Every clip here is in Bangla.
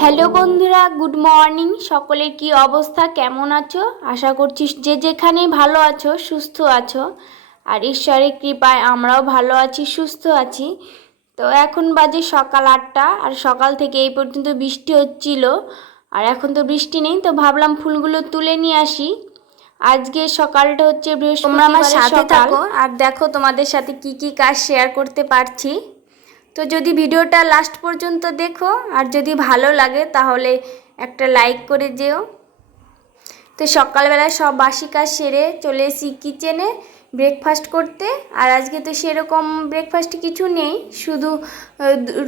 হ্যালো বন্ধুরা গুড মর্নিং। সকলের কি অবস্থা? কেমন আছো? আশা করছি যে যেখানেই ভালো আছো সুস্থ আছো। আর ঈশ্বরের কৃপায় আমরাও ভালো আছি সুস্থ আছি। তো এখন বাজে সকাল আটটা আর সকাল থেকে এই পর্যন্ত বৃষ্টি হচ্ছিল। আর এখন তো বৃষ্টি নেই তো ভাবলাম ফুলগুলো তুলে নিয়ে আসি। আজকে সকালটা হচ্ছে বৃহস্পতিবার আমার সাথে থাকো আর দেখো তোমাদের সাথে কি কি কাজ শেয়ার করতে পারছি। তো যদি ভিডিওটা লাস্ট পর্যন্ত দেখো আর যদি ভালো লাগে তাহলে একটা লাইক করে যেও। তো সকালবেলা সব বাসি কাজ সেরে চলে এসি কিচেনে ব্রেকফাস্ট করতে। আর আজকে তো সেরকম ব্রেকফাস্ট কিছু নেই শুধু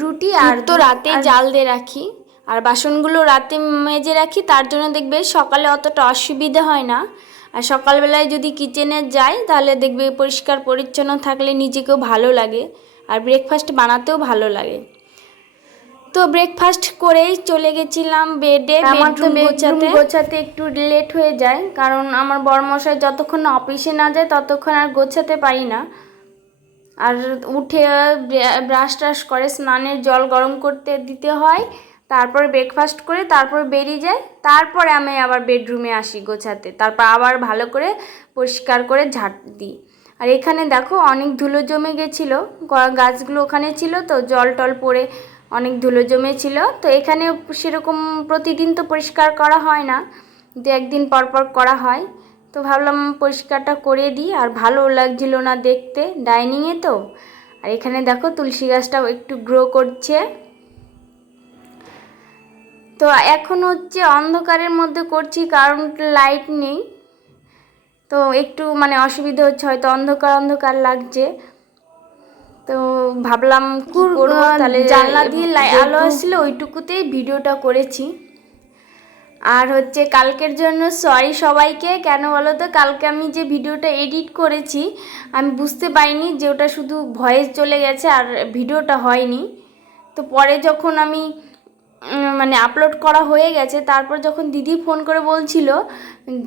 রুটি আর তো রাতে জাল দিয়ে রাখি আর বাসনগুলো রাতে মেজে রাখি তার জন্য দেখবে সকালে অতটা অসুবিধা হয় না। আর সকালবেলায় যদি কিচেনে যাই তাহলে দেখবে পরিষ্কার পরিচ্ছন্ন থাকলে নিজেকেও ভালো লাগে। আর ব্রেকফাস্ট বানাতেও ভালো লাগে। তো ব্রেকফাস্ট করেই চলে গেছিলাম বেডে আমার তো গোছাতে। গোছাতে একটু লেট হয়ে যায় কারণ আমার বড়মশাই যতক্ষণ না অফিসে না যায় ততক্ষণ আর গোছাতে পারি না। আর উঠে ব্রাশ ট্রাশ করে স্নানের জল গরম করতে দিতে হয় তারপর ব্রেকফাস্ট করে তারপর বেরিয়ে যায় তারপরে আমি আবার বেডরুমে আসি গোছাতে। তারপর আবার ভালো করে পরিষ্কার করে ঝাঁট দিই। আর এখানে দেখো অনেক ধুলো জমে গেছিল। গাছগুলো ওখানে ছিল তো, জল টল পড়ে অনেক ধুলো জমেছিল। তো এখানে সেরকম প্রতিদিন তো পরিষ্কার করা হয় না, দু একদিন পর পর করা হয়। তো ভাবলাম পরিষ্কারটা করে দিই, আর ভালো লাগছিল না দেখতে ডাইনিংয়ে তো। আর এখানে দেখো তুলসী গাছটাও একটু গ্রো করছে। তো এখন হচ্ছে অন্ধকারের মধ্যে করছি, কারণ লাইট নেই। তো একটু মানে অসুবিধা হচ্ছে হয়তো অন্ধকার অন্ধকার লাগছে। তো ভাবলাম তাহলে জানলা দিয়ে আলো আসছিল ওইটুকুতেই ভিডিওটা করেছি। আর হচ্ছে কালকের জন্য সরি সবাইকে কেন বলো তো কালকে আমি যে ভিডিওটা এডিট করেছি আমি বুঝতে পারিনি যে ওটা শুধু ভয়েস চলে গেছে আর ভিডিওটা হয়নি। তো পরে যখন আমি মানে আপলোড করা হয়ে গেছে তারপর যখন দিদি ফোন করে বলছিল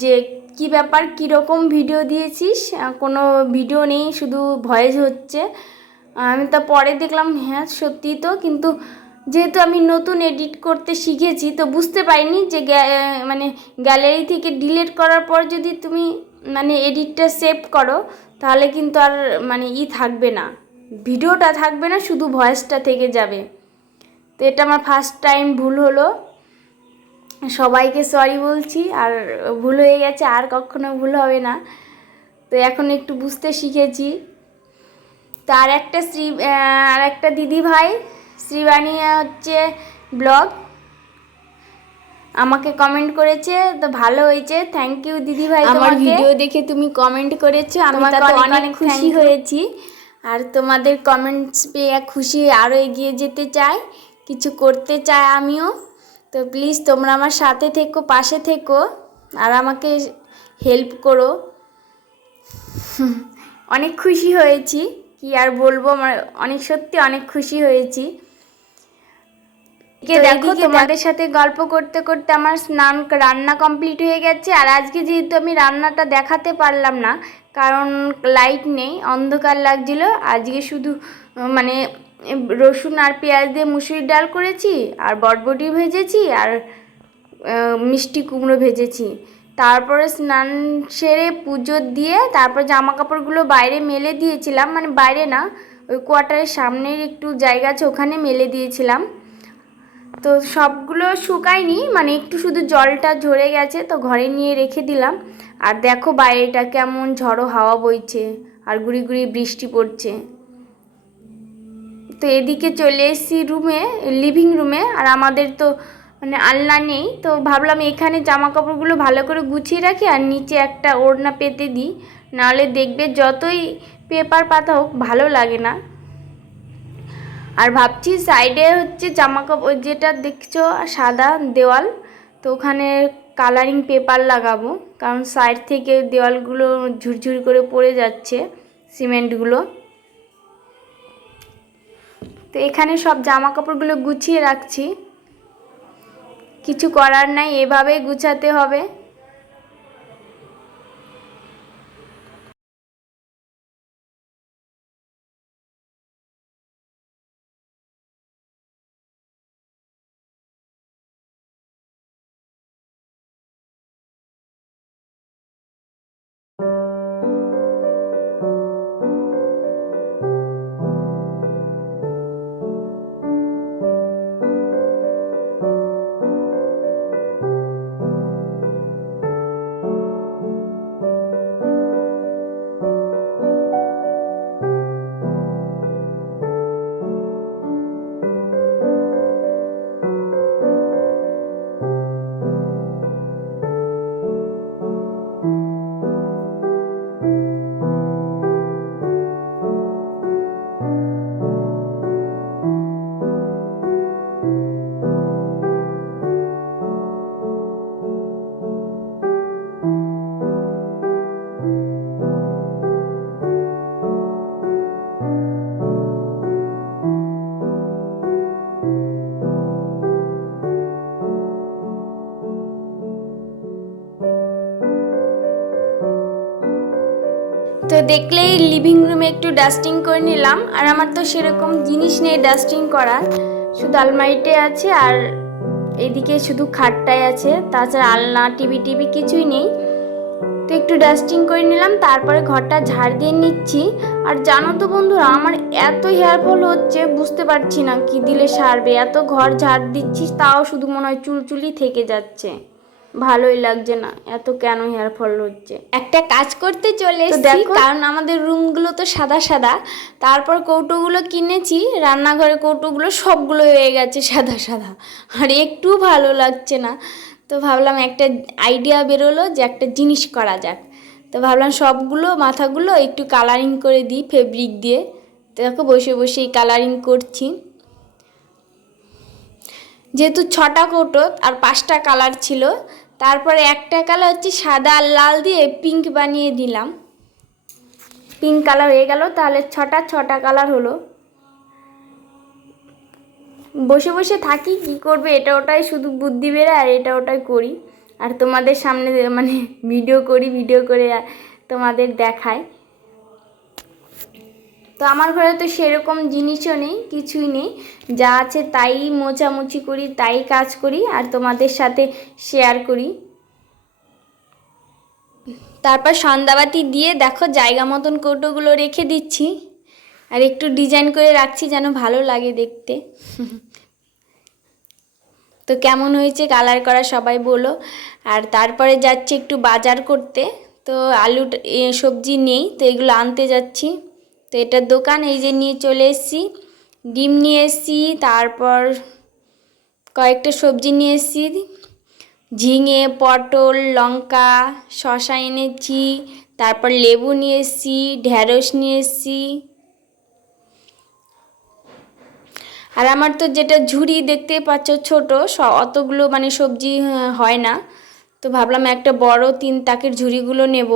যে কি ব্যাপার, কীরকম ভিডিও দিয়েছিস? কোনো ভিডিও নেই, শুধু ভয়েস হচ্ছে। আমি তা পরে দেখলাম হ্যাঁ সত্যি তো, কিন্তু যেহেতু আমি নতুন এডিট করতে শিখেছি, তো বুঝতে পারিনি যে মানে গ্যালারি থেকে ডিলিট করার পর যদি তুমি মানে এডিটটা সেভ করো, তাহলে কিন্তু আর মানে ই থাকবে না। ভিডিওটা থাকবে না, শুধু ভয়েসটা থেকে যাবে। তো এটা আমার ফার্স্ট টাইম ভুল হলো। সবাইকে সরি বলছি আর ভুল হয়ে গেছে আর কখনো ভুল হবে না। তো এখন একটু বুঝতে শিখেছি। তো আর একটা শ্রী আর একটা দিদি ভাই শ্রীবাণী হচ্ছে ব্লগ আমাকে কমেন্ট করেছে তো ভালো হয়েছে। থ্যাংক ইউ দিদি ভাই আমার ভিডিও দেখে তুমি কমেন্ট করেছ আমি তাতে অনেক খুশি হয়েছি। আর তোমাদের কমেন্টস পেয়ে খুশি আরও এগিয়ে যেতে চাই কিছু করতে চাই আমিও। তো প্লিজ তোমরা আমার সাথে থেকো পাশে থেকো আর আমাকে হেল্প করো। অনেক খুশি হয়েছি কি আর বলব আমার অনেক সত্যি অনেক খুশি হয়েছি। দেখো তোমাদের সাথে গল্প করতে করতে আমার স্নান রান্না কমপ্লিট হয়ে গেছে আর আজকে যেহেতু আমি রান্নাটা দেখাতে পারলাম না কারণ লাইট নেই অন্ধকার লাগছিল আজকে শুধু মানে রসুন আর পেঁয়াজ দিয়ে মুসুরির ডাল করেছি, আর বটবটি ভেজেছি, আর মিষ্টি কুমড়ো ভেজেছি। তারপরে স্নান সেরে পুজো দিয়ে তারপর জামা কাপড়গুলো বাইরে মেলে দিয়েছিলাম মানে বাইরে না, ওই কোয়ার্টারের সামনের একটু জায়গা আছে, ওখানে মেলে দিয়েছিলাম। তো সবগুলো শুকায়নি মানে একটু শুধু জলটা ঝরে গেছে, তো ঘরে নিয়ে রেখে দিলাম। আর দেখো বাইরেটা কেমন ঝড়ো হাওয়া বইছে, আর গুড়ি গুড়ি বৃষ্টি পড়ছে। তো এদিকে চলে এসেছি রুমে লিভিং রুমে আর আমাদের তো মানে আলনা নেই। তো ভাবলাম এখানে জামা কাপড়গুলো ভালো করে গুছিয়ে রাখি আর নিচে একটা ওড়না পেতে দিই। নাহলে দেখবে যতই পেপার পাতা হোক, ভালো লাগে না। আর ভাবছি সাইডে হচ্ছে জামা কাপড় যেটা দেখছ, সাদা দেওয়াল, তো ওখানে কালারিং পেপার লাগাবো। কারণ সাইড থেকে দেওয়ালগুলো ঝুরঝুর করে পড়ে যাচ্ছে সিমেন্টগুলো তো এখানে সব জামা কাপড়গুলো গুছিয়ে রাখছি। কিছু করার নাই এভাবেই গুছাতে হবে। দেখলেই লিভিং রুমে একটু ডাস্টিং করে নিলাম। আর আমার তো সেরকম জিনিস নেই ডাস্টিং করার। শুধু আলমারিতে আছে আর এদিকে শুধু খাটটাই আছে। তাছাড়া আলনা টিভি টিভি কিছুই নেই। তো একটু ডাস্টিং করে নিলাম, তারপরে ঘরটা ঝাড় দিয়ে নিচ্ছি। আর জানো তো বন্ধুরা, আমার এত হেয়ার ফল হচ্ছে, বুঝতে পারছি না কি দিলে সারবে। এত ঘর ঝাড় দিচ্ছি তাও শুধু মনে হয় চুলচুলি থেকে যাচ্ছে। ভালোই লাগছে না। এত কেন হেয়ার ফল হচ্ছে? একটা কাজ করতে চলে এসেছি কারণ আমাদের রুমগুলো তো সাদা সাদা। তারপর কৌটোগুলো কিনেছি রান্নাঘরের কৌটোগুলো সবগুলো হয়ে গেছে সাদা সাদা। আর একটু ভালো লাগছে না। তো ভাবলাম একটা আইডিয়া বেরোলো যে একটা জিনিস করা যাক। তো ভাবলাম সবগুলো মাথাগুলো একটু কালারিং করে দিই ফেব্রিক দিয়ে। তো দেখো বসে বসে কালারিং করছি। যেহেতু ছটা কৌটো আর পাঁচটা কালার ছিল তারপরে একটা কালার হচ্ছে সাদা আর লাল দিয়ে পিঙ্ক বানিয়ে দিলাম। পিঙ্ক কালার হয়ে গেল, তাহলে ছটা ছটা কালার হলো। বসে বসে থাকি, কি করবে? এটা ওটাই শুধু বুদ্ধি বেড়ে আর এটা ওটাই করি। আর তোমাদের সামনে মানে ভিডিও করি ভিডিও করে তোমাদের দেখাই তো আমার ঘরে তো সেরকম জিনিসও নেই, কিছুই নেই। যা আছে তাই মোছামুছি করি, তাই কাজ করি আর তোমাদের সাথে শেয়ার করি। তারপর সন্ধ্যাবাতি দিয়ে দেখো জায়গা মতন কৌটোগুলো রেখে দিচ্ছি। আর একটু ডিজাইন করে রাখছি যেন ভালো লাগে দেখতে। তো কেমন হয়েছে কালার করা সবাই বলো। আর তারপরে যাচ্ছি একটু বাজার করতে। তো আলু সবজি নেই, তো এগুলো আনতে যাচ্ছি। তো এটার দোকান, এই যে নিয়ে চলে এসেছি। ডিম নিয়ে এসেছি, তারপর কয়েকটা সবজি নিয়ে এসেছি। ঝিঙে, পটল, লঙ্কা শশা এনেছি, তারপর লেবু নিয়ে এসেছি ঢ্যাঁড়স নিয়ে এসেছি। আর আমার তো যেটা ঝুড়ি দেখতে পাচ্ছ ছোট অতগুলো মানে সবজি হয় না। তো ভাবলাম একটা বড় তিন তাকের ঝুড়িগুলো নেব।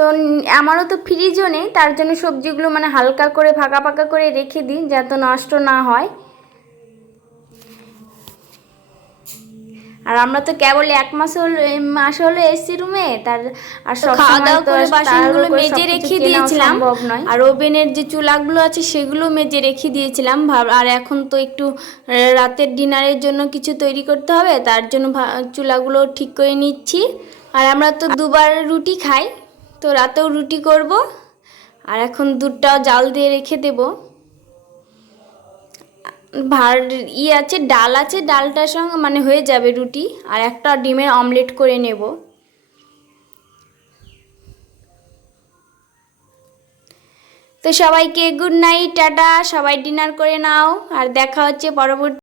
তো আমারও তো ফ্রিজও নেই তার জন্য সবজিগুলো মানে হালকা করে ফাঁকা ফাঁকা করে রেখে দিই যাতে নষ্ট না হয়। আর আমরা তো কেবল এক মাস হলো মাস হলো এসি রুমে তার আর খাওয়া দাওয়া করে বাসনগুলো মেজে রেখে দিয়েছিলাম। আর ওভেনের যে চুলাগুলো আছে সেগুলো মেজে রেখে দিয়েছিলাম। আর এখন তো একটু রাতের ডিনারের জন্য কিছু তৈরি করতে হবে তার জন্য চুলাগুলো ঠিক করে নিচ্ছি। আর আমরা তো দুবার রুটি খাই। তো রাতেও রুটি করব, আর এখন দুধটাও জাল দিয়ে রেখে দেবো। ভার ই আছে, ডাল আছে, ডালটার সঙ্গে মানে হয়ে যাবে রুটি, আর একটা ডিমের অমলেট করে নেব। তো সবাইকে গুড নাইট, টাটা, সবাই ডিনার করে নাও, আর দেখা হচ্ছে পরবর্তী